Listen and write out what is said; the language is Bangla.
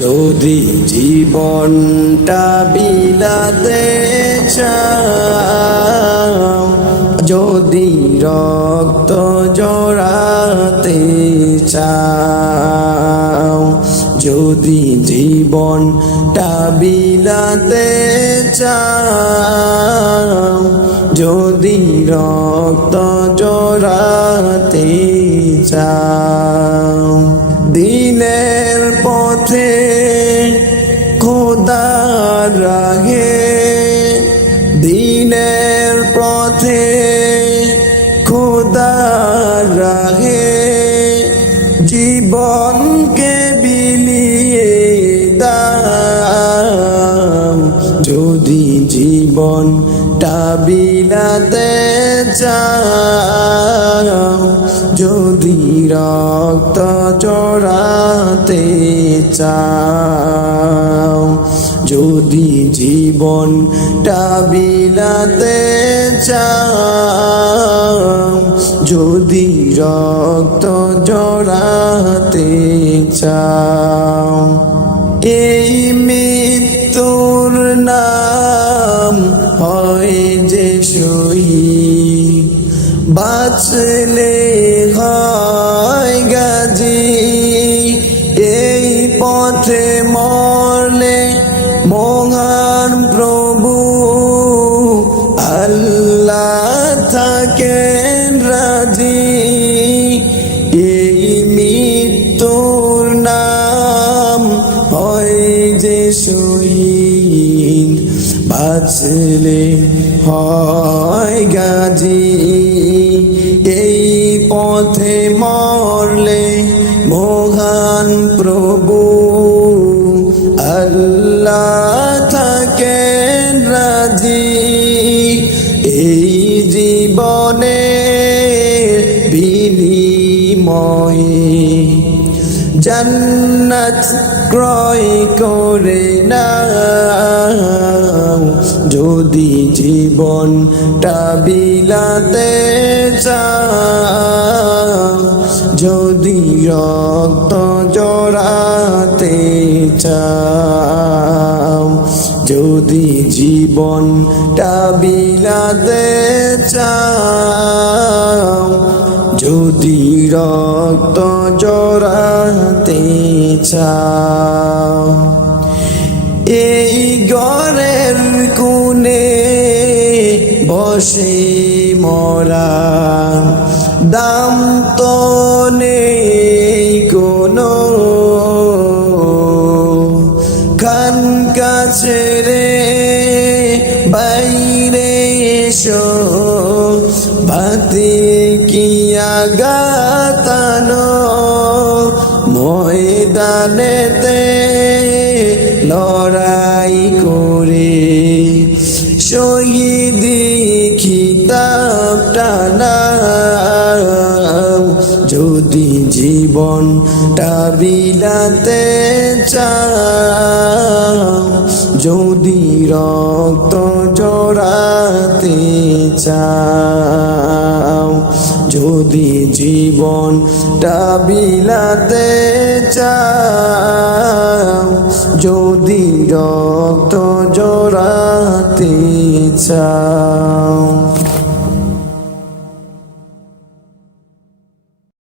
যদি জীবনটা বিলাতে চাও, যদি রক্ত জড়াতে চাও, যদি জীবনটা বিলাতে চাও, যদি রক্ত জড়াতে চাও, দিনের পথে খোদার রাহে, দিনের পথে খোদার রাহে জীবনকে বিলিয়ে দাও। যদি জীবনটা বিলাতে চাও, যদি রক্ত জড়াতে চাও, যদি জীবনটা বিলাতে চাও, যদি রক্ত জড়াতে চাও, এই মৃত্যুর নাম হয় যে শহীদ, বাঁচলে হয় গাজী, এই পথে মরলে মহান প্রভু আল্লাহ থাকেন রাজি। এই মৃত্যুর নাম হয় যে শহীদ, বাঁচলে হয় গাজী, এই পথে মরলে মহান প্রভু আল্লাহ থাকেন রাজি। এই জীবনে বিনিময়ে জান্নাত ক্রয় করে নাও, যদি জীবনটা বিলাতে চাও, যদি রক্ত জড়াতে চাও, যদি জীবনটা বিলাতে চাও, যদি রক্ত জড়াতে চাও, এই ঘরের কোণে বসে মরা দাম তো নেই কোনো, খান কাছে রে বাইরে এসো, বাতি কিয়া গাতানো ময়দানেতে লড়াই করে, শহীদি খিতাবটা নাও, যদি জীবনটা বিলাতে চাও, যদি রক্ত জড়াতে চাও, যদি জীবনটা বিলাতে চাও, যদি রক্ত জড়াতে চাও।